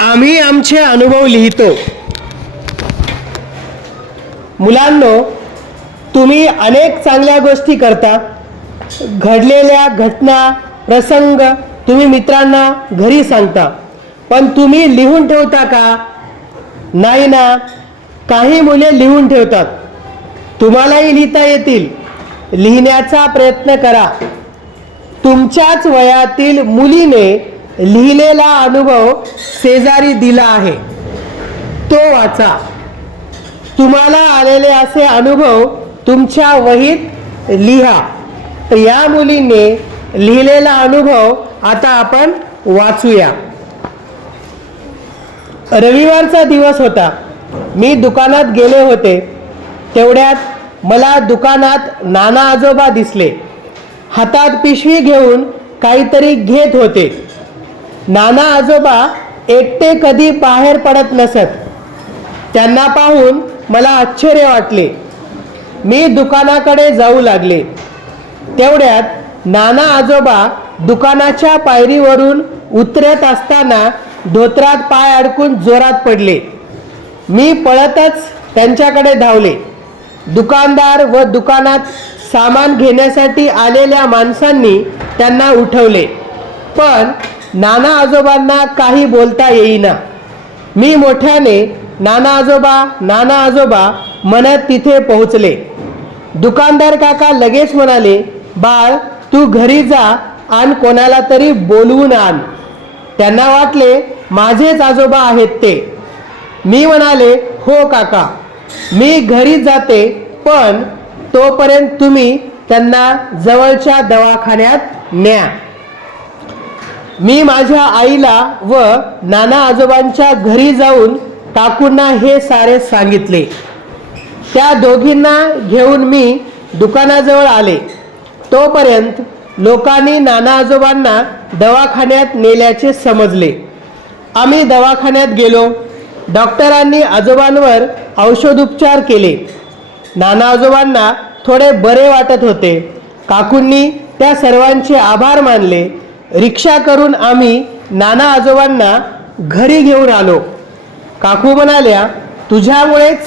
आम्ही आमचे अनुभव लिहितो। मुलांनो, तुम्ही अनेक चांगल्या गोष्टी करता। घडलेल्या घटना प्रसंग तुम्ही मित्रांना घरी सांगता, पण तुम्ही लिहून ठेवता का? नाही ना। काही मुले लिहून ठेवतात। तुम्हालाही लिहिता येतील। लिहिण्याचा प्रयत्न करा। तुमच्याच वयातील मुलीने लिहिलेला अनुभव शेजारी दिला आहे, तो वाचा। तुम्हाला आलेले असे अनुभव तुमच्या वहीत लिहा। तर या मुलीने लिहिलेला अनुभव आता आपण वाचूया। रविवारचा दिवस होता। मी दुकानात गेले होते। तेवढ्यात मला दुकानात नाना आजोबा दिसले। हातात पिशवी घेऊन काहीतरी घेत होते। नाना आजोबा एकटे कधी बाहेर पडत नसत। त्यांना पाहून मला आश्चर्य वाटले। मी दुकानाकडे जाऊ लागले। तेवढ्यात नाना आजोबा दुकानाच्या पायरीवरून उतरत असताना धोत्रात पाय अडकून जोरात पडले। मी पळतच त्यांच्याकडे धावले। दुकानदार व दुकानात सामान घेण्यासाठी आलेल्या माणसांनी त्यांना उठवले, पण नाना आजोबांना काही बोलता येईना। मी मोठ्याने नाना आजोबा नाना आजोबा म्हणत तिथे पोहोचले। दुकानदार काका लगेच म्हणाले, बाळ, तू घरी जा आणि कोणाला तरी बोलवून आण। त्यांना वाटले माझेच आजोबा आहेत ते। मी म्हणाले, हो काका, मी घरी जाते, पण तोपर्यंत तुम्ही त्यांना जवळच्या दवाखान्यात न्या। मी माझ्या आईला व नाना आजोबांच्या घरी जाऊन काकूंना हे सारे सांगितले। त्या दोघींना घेऊन मी दुकानाजवळ आले। तोपर्यंत लोकांनी नाना आजोबांना दवाखान्यात नेल्याचे समजले। आम्ही दवाखान्यात गेलो। डॉक्टरांनी आजोबांवर औषधोपचार केले। नाना आजोबांना थोडे बरे वाटत होते। काकूंनी त्या सर्वांचे आभार मानले। रिक्षा करून आम्ही नाना आजोबांना घरी घेऊन आलो। काकू म्हणाल्या, तुझ्यामुळेच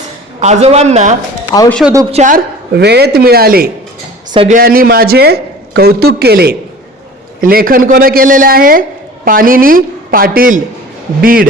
आजोबांना औषधोपचार वेळेत मिळाले। सगळ्यांनी माझे कौतुक केले। लेखन कोण केलेले आहे? पाणिनी पाटील, बीड।